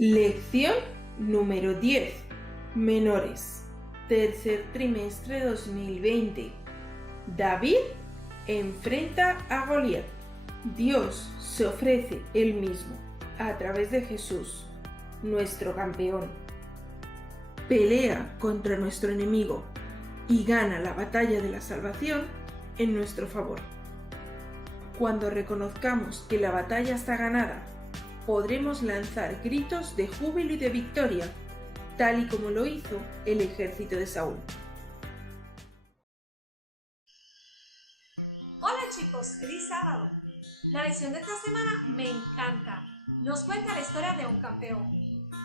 Lección número 10. Menores. Tercer trimestre 2020. David enfrenta a Goliat. Dios se ofrece Él mismo a través de Jesús, nuestro campeón. Pelea contra nuestro enemigo y gana la batalla de la salvación en nuestro favor. Cuando reconozcamos que la batalla está ganada, podremos lanzar gritos de júbilo y de victoria, tal y como lo hizo el ejército de Saúl. Hola chicos, feliz sábado. La lección de esta semana me encanta. Nos cuenta la historia de un campeón.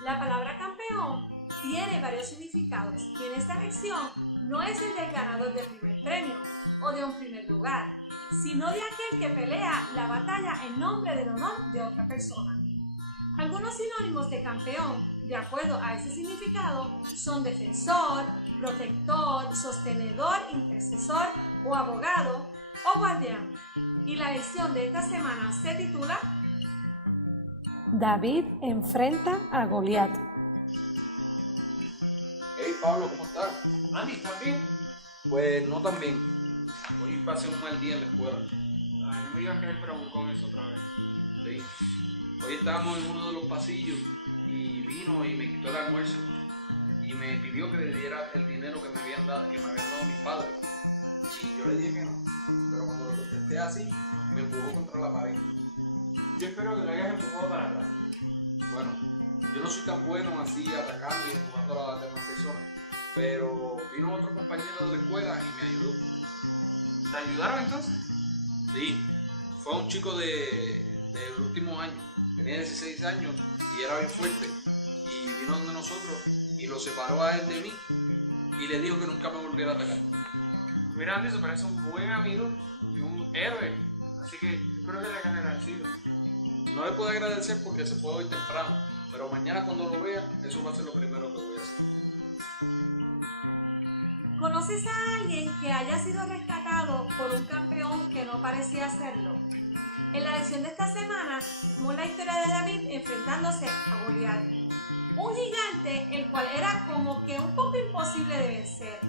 La palabra campeón tiene varios significados y en esta lección no es el del ganador del primer premio o de un primer lugar, sino de aquel que pelea la batalla en nombre del honor de otra persona. Algunos sinónimos de campeón, de acuerdo a ese significado, son defensor, protector, sostenedor, intercesor o abogado o guardián. Y la lección de esta semana se titula David enfrenta a Goliat. Hey Pablo, ¿cómo estás? Andy, ¿estás bien? Pues no tan bien. Hoy pasé un mal día en la escuela. Ay, no me digas que él provocó eso otra vez. Sí. Hoy estábamos en uno de los pasillos y vino y me quitó el almuerzo y me pidió que le diera el dinero que me habían dado mis padres. Y yo le dije que no, pero cuando lo contesté así, me empujó contra la pared. Yo espero que lo hayas empujado para atrás. Bueno, yo no soy tan bueno así atacando y empujando a las demás personas, pero vino otro compañero de la escuela y me ayudó. ¿Te ayudaron entonces? Sí, fue un chico del último año, tenía 16 años y era bien fuerte, y vino donde nosotros y lo separó a él de mí y le dijo que nunca me volviera a atacar. Mira, Andy, se parece un buen amigo y un héroe, así que espero que le hagas agradecido. No le puedo agradecer porque se fue hoy temprano, pero mañana cuando lo vea, eso va a ser lo primero que voy a hacer. ¿Conoces a alguien que haya sido rescatado por un campeón que no parecía serlo? En la lección de esta semana vemos la historia de David enfrentándose a Goliat, un gigante el cual era como que un poco imposible de vencer,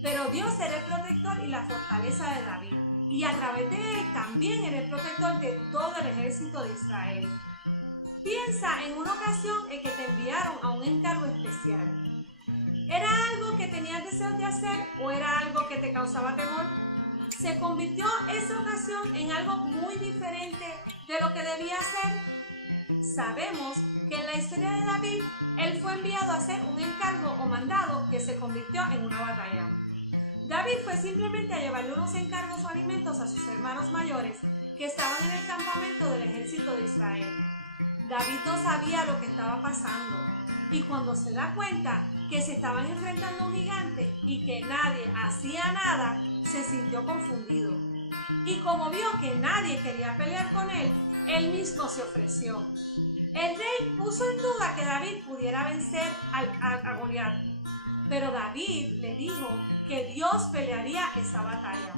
pero Dios era el protector y la fortaleza de David, y a través de él también era el protector de todo el ejército de Israel. Piensa en una ocasión en que te enviaron a un encargo especial. ¿Era algo que tenías deseos de hacer o era algo que te causaba temor? ¿Se convirtió esa ocasión en algo muy diferente de lo que debía ser? Sabemos que en la historia de David, él fue enviado a hacer un encargo o mandado que se convirtió en una batalla. David fue simplemente a llevarle unos encargos o alimentos a sus hermanos mayores que estaban en el campamento del ejército de Israel. David no sabía lo que estaba pasando y cuando se da cuenta que se estaban enfrentando a un gigante y que nadie hacía nada, se sintió confundido. Y como vio que nadie quería pelear con él, él mismo se ofreció. El rey puso en duda que David pudiera vencer a Goliat, pero David le dijo que Dios pelearía esa batalla.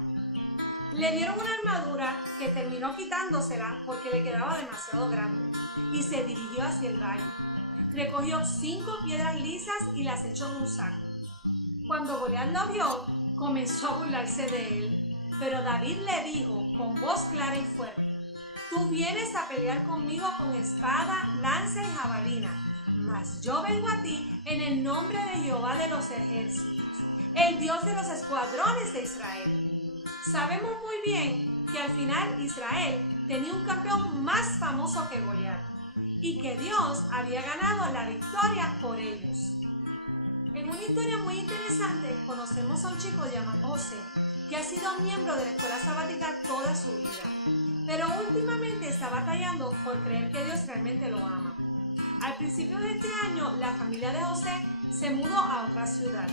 Le dieron una armadura que terminó quitándosela porque le quedaba demasiado grande y se dirigió hacia el valle. Recogió 5 piedras lisas y las echó en un saco. Cuando Goliat lo vio, comenzó a burlarse de él, pero David le dijo con voz clara y fuerte: tú vienes a pelear conmigo con espada, lanza y jabalina, mas yo vengo a ti en el nombre de Jehová de los ejércitos, el Dios de los escuadrones de Israel. Sabemos muy bien que al final Israel tenía un campeón más famoso que Goliat y que Dios había ganado la victoria por ellos. En una historia muy interesante conocemos a un chico llamado José, que ha sido miembro de la escuela sabática toda su vida, pero últimamente está batallando por creer que Dios realmente lo ama. Al principio de este año, la familia de José se mudó a otra ciudad.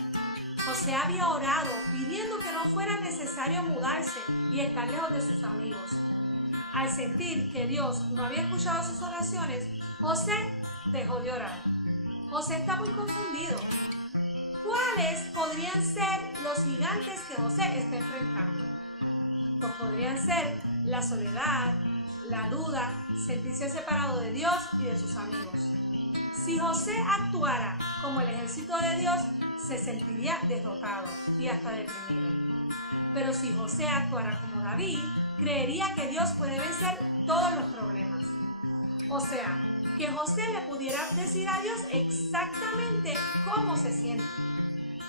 José había orado pidiendo que no fuera necesario mudarse y estar lejos de sus amigos. Al sentir que Dios no había escuchado sus oraciones, José dejó de orar. José está muy confundido. ¿Cuáles podrían ser los gigantes que José está enfrentando? Pues podrían ser la soledad, la duda, sentirse separado de Dios y de sus amigos. Si José actuara como el ejército de Dios, se sentiría derrotado y hasta deprimido. Pero si José actuara como David, creería que Dios puede vencer todos los problemas. O sea, que José le pudiera decir a Dios exactamente cómo se siente.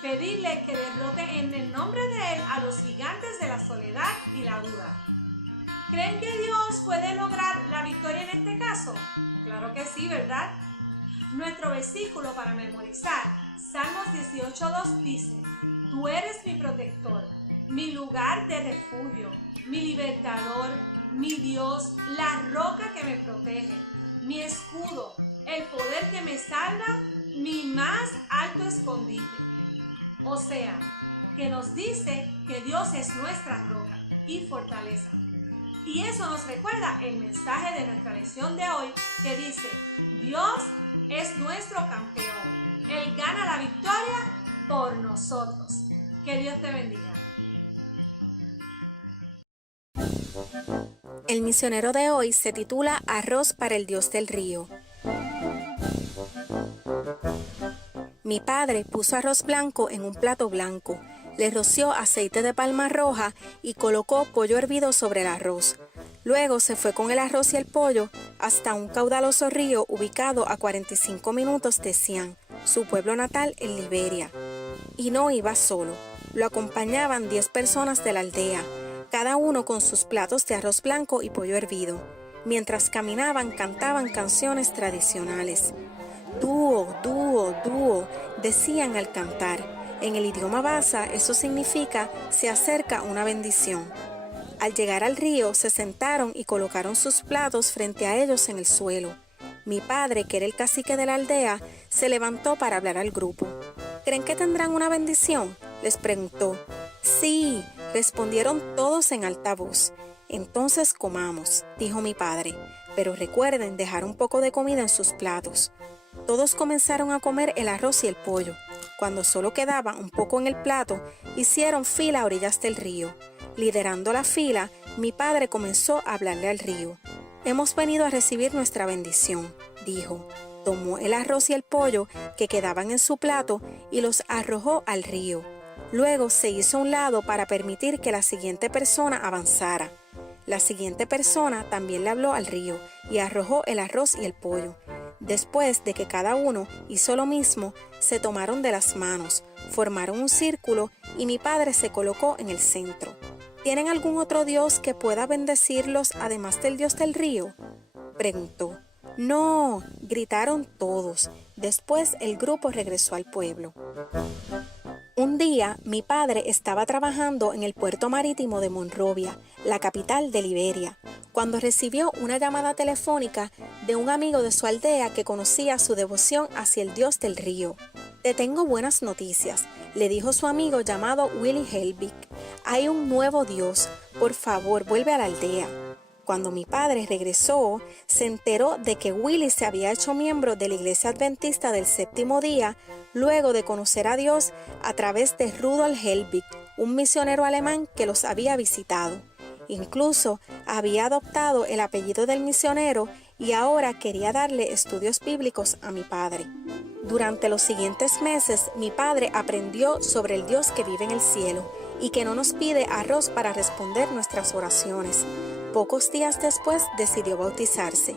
Pedirle que derrote en el nombre de Él a los gigantes de la soledad y la duda. ¿Creen que Dios puede lograr la victoria en este caso? Claro que sí, ¿verdad? Nuestro versículo para memorizar, Salmos 18:2 dice: Tú eres mi protector, mi lugar de refugio, mi libertador, mi Dios, la roca que me protege, mi escudo, el poder que me salva, mi más alto escondite. O sea, que nos dice que Dios es nuestra roca y fortaleza. Y eso nos recuerda el mensaje de nuestra lección de hoy, que dice: Dios es nuestro campeón. Él gana la victoria por nosotros. Que Dios te bendiga. El misionero de hoy se titula Arroz para el Dios del río. Mi padre puso arroz blanco en un plato blanco, le roció aceite de palma roja y colocó pollo hervido sobre el arroz. Luego se fue con el arroz y el pollo hasta un caudaloso río ubicado a 45 minutos de Xi'an, su pueblo natal en Liberia. Y no iba solo, lo acompañaban 10 personas de la aldea, cada uno con sus platos de arroz blanco y pollo hervido. Mientras caminaban, cantaban canciones tradicionales. Dúo, dúo, dúo, decían al cantar. En el idioma basa, eso significa se acerca una bendición. Al llegar al río, se sentaron y colocaron sus platos frente a ellos en el suelo. Mi padre, que era el cacique de la aldea, se levantó para hablar al grupo. ¿Creen que tendrán una bendición?, les preguntó. Sí, respondieron todos en alta voz. Entonces comamos, dijo mi padre, pero recuerden dejar un poco de comida en sus platos. Todos comenzaron a comer el arroz y el pollo. Cuando solo quedaba un poco en el plato, hicieron fila a orillas del río. Liderando la fila, mi padre comenzó a hablarle al río. Hemos venido a recibir nuestra bendición, dijo. Tomó el arroz y el pollo que quedaban en su plato y los arrojó al río. Luego se hizo a un lado para permitir que la siguiente persona avanzara. La siguiente persona también le habló al río y arrojó el arroz y el pollo. Después de que cada uno hizo lo mismo, se tomaron de las manos, formaron un círculo y mi padre se colocó en el centro. ¿Tienen algún otro Dios que pueda bendecirlos además del Dios del río?, preguntó. No, gritaron todos. Después el grupo regresó al pueblo. Un día, mi padre estaba trabajando en el puerto marítimo de Monrovia, la capital de Liberia, cuando recibió una llamada telefónica de un amigo de su aldea que conocía su devoción hacia el Dios del río. Te tengo buenas noticias, le dijo su amigo llamado Willie Helbig. Hay un nuevo Dios, por favor, vuelve a la aldea. Cuando mi padre regresó, se enteró de que Willie se había hecho miembro de la Iglesia Adventista del Séptimo Día, luego de conocer a Dios a través de Rudolf Helbig, un misionero alemán que los había visitado. Incluso había adoptado el apellido del misionero y ahora quería darle estudios bíblicos a mi padre. Durante los siguientes meses, mi padre aprendió sobre el Dios que vive en el cielo y que no nos pide arroz para responder nuestras oraciones. Pocos días después decidió bautizarse.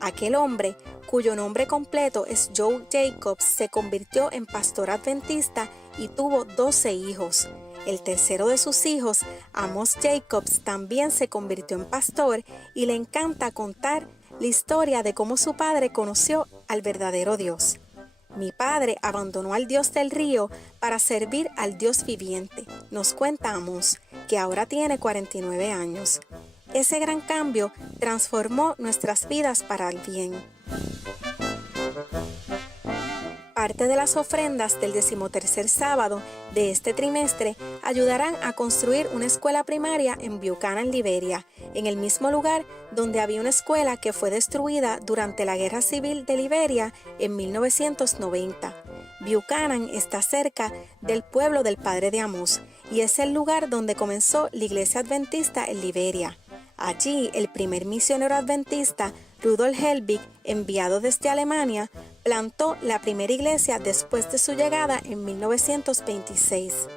Aquel hombre, cuyo nombre completo es Joe Jacobs, se convirtió en pastor adventista y tuvo 12 hijos. El tercero de sus hijos, Amos Jacobs, también se convirtió en pastor y le encanta contar la historia de cómo su padre conoció al verdadero Dios. Mi padre abandonó al Dios del río para servir al Dios viviente. Nos cuenta Amos, que ahora tiene 49 años. Ese gran cambio transformó nuestras vidas para el bien. Parte de las ofrendas del 13º sábado de este trimestre ayudarán a construir una escuela primaria en Buchanan, Liberia, en el mismo lugar donde había una escuela que fue destruida durante la Guerra Civil de Liberia en 1990. Buchanan está cerca del pueblo del padre de Amos y es el lugar donde comenzó la Iglesia Adventista en Liberia. Allí, el primer misionero adventista, Rudolf Helbig, enviado desde Alemania, plantó la primera iglesia después de su llegada en 1926.